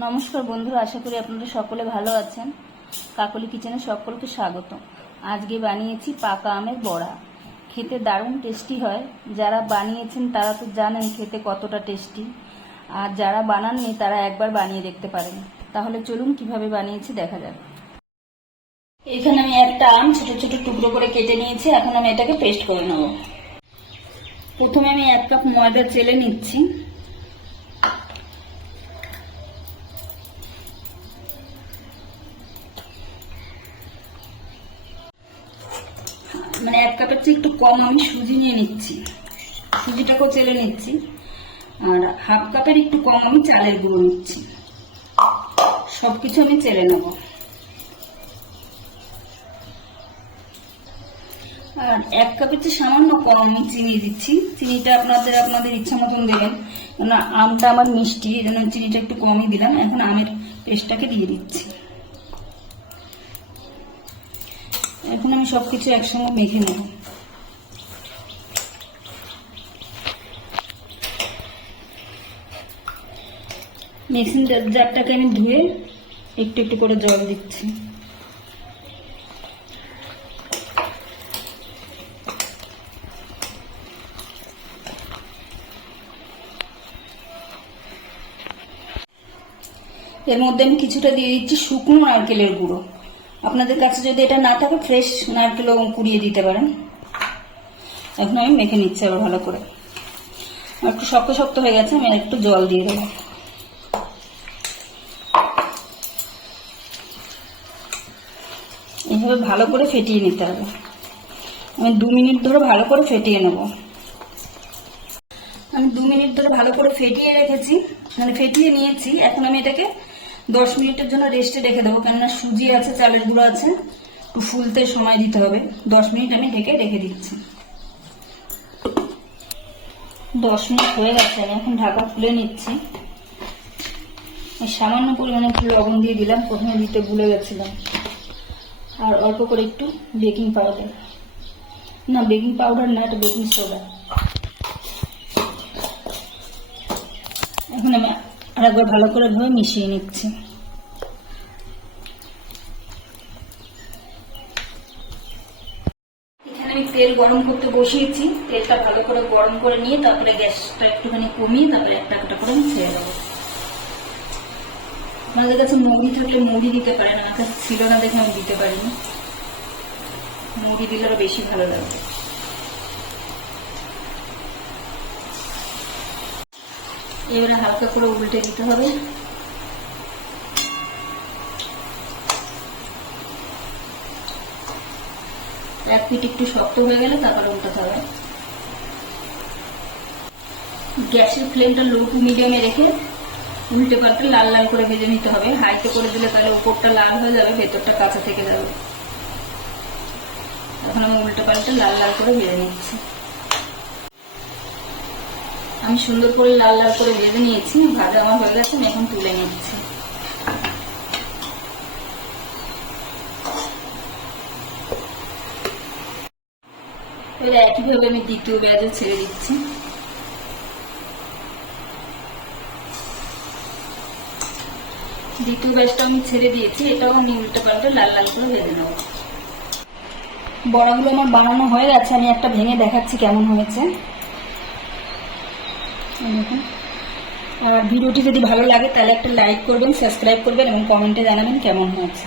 নমস্কার বন্ধুরা, আশা করি আপনারা সকলে ভালো আছেন। কাকলি কিচেনে সকলকে স্বাগত। আজকে বানিয়েছি পাকা আমের বড়া। খেতে দারুণ টেস্টি হয়। যারা বানিয়েছেন তারা তো জানেন খেতে কতটা টেস্টি, আর যারা বানাননি তারা একবার বানিয়ে দেখতে পারেন। তাহলে চলুন কিভাবে বানিয়েছি দেখা যাক। এখানে আমি একটা আম ছোট ছোট টুকরো করে কেটে নিয়েছি। এখন আমি এটাকে পেস্ট করে নেব। প্রথমে আমি 1 কাপ ময়দা চেলে নিচ্ছি। মানে 1 কাপের চেয়ে একটু কম আমি সুজি নিয়ে নিচ্ছি, সুজিটাকেও চেলে নিচ্ছি। আর 1/2 কাপের একটু কম আমি চালের গুঁড়ো নিচ্ছি। সবকিছু আমি চেলে নেব। আর 1 কাপের চেয়ে সামান্য কম আমি চিনি দিচ্ছি। চিনিটা আপনাদের ইচ্ছা মতন দেবেন, কেননা আমটা আমার মিষ্টি, এই জন্য চিনিটা একটু কমই দিলাম। এখন আমের পেস্টটাকে দিয়ে দিচ্ছি। এখন আমি সবকিছু একসঙ্গে মেখে নেব। মিক্সিং জারটাকে আমি ধুয়ে একটু একটু করে জল দিচ্ছি। এর মধ্যে আমি কিছুটা দিয়ে দিচ্ছি শুকনো নারকেলের গুঁড়ো। আপনাদের কাছে যদি এটা না থাকে ফ্রেশ নারকেলও কুড়িয়ে দিতে পারেন। এখন আমি মেখে নিচ্ছি আবার ভালো করে। একটু শক্ত শক্ত হয়ে গেছে, আমি একটু জল দিয়ে দেবো। এইভাবে ভালো করে ফেটিয়ে নিতে হবে। আমি 2 মিনিট ধরে ভালো করে ফেটিয়ে নেব। আমি 2 মিনিট ধরে ভালো করে ফেটিয়ে রেখেছি, মানে ফেটিয়ে নিয়েছি। এখন আমি এটাকে 10 মিনিটের জন্য রেস্টে রেখে দেবো, কেননা সুজি আছে, চালের গুঁড়ো আছে, ফুলতে সময় দিতে হবে। 10 মিনিট আমি ঢেকে রেখে দিচ্ছি। 10 মিনিট হয়ে গেছে, আমি এখন ঢাকা খুলে নিচ্ছি। সামান্য পরিমাণে একটু লবণ দিয়ে দিলাম, প্রথমে দিতে ভুলে গেছিলাম। আর অল্প করে একটু বেকিং পাউডার, না বেকিং পাউডার না, এটা বেকিং সোডা। এখন আমি আরেকবার ভালো করে ধুয়ে মিশিয়ে নিচ্ছি। এখানে আমি তেল গরম করতে বসিয়েছি। তেলটা ভালো করে গরম করে নিয়ে তারপরে গ্যাসটা একটুখানি কমিয়ে তারপরে একটা একটা করে আমি ছেড়ে দেবো। আমাদের কাছে মুড়ি থাকলে মুড়ি দিতে পারেন, আমার কাছে ছিল না দেখে আমি দিতে পারিনি। মুড়ি দিলে আরো বেশি ভালো লাগবে। এবারে হালকা করে উল্টে দিতে হবে। এক পিঠ একটু শক্ত হয়ে গেলে তারপরে উল্টাতে হবে। গ্যাসের ফ্লেমটা লো টু মিডিয়ামে রেখে উল্টে পাল্টে লাল লাল করে ভেজে নিতে হবে। হাইতে করে দিলে তাহলে উপরটা লাল হয়ে যাবে, ভেতরটা কাঁচা থেকে যাবে। এখন আমি উল্টে পাল্টে লাল লাল করে ভেজে নিচ্ছি। আমি সুন্দর করে লাল লাল করে ভেজে নিয়েছি। ভাজা আমার হয়ে গেছে, আমি এখন তুলে নিচ্ছি। এবার একইভাবে আমি দ্বিতীয় ব্যাচও ছেড়ে দিচ্ছি। দ্বিতীয় ব্যাচটা আমি ছেড়ে দিয়েছি, এটাও আমি উল্টে পাল্টে লাল লাল করে ভেজে নেব। বড়াগুলো আমার বানানো হয়ে গেছে, আমি একটা ভেঙে দেখাচ্ছি কেমন হয়েছে। দেখুন। আর ভিডিওটি যদি ভালো লাগে তাহলে একটা লাইক করবেন, সাবস্ক্রাইব করবেন এবং কমেন্টে জানাবেন কেমন হয়েছে।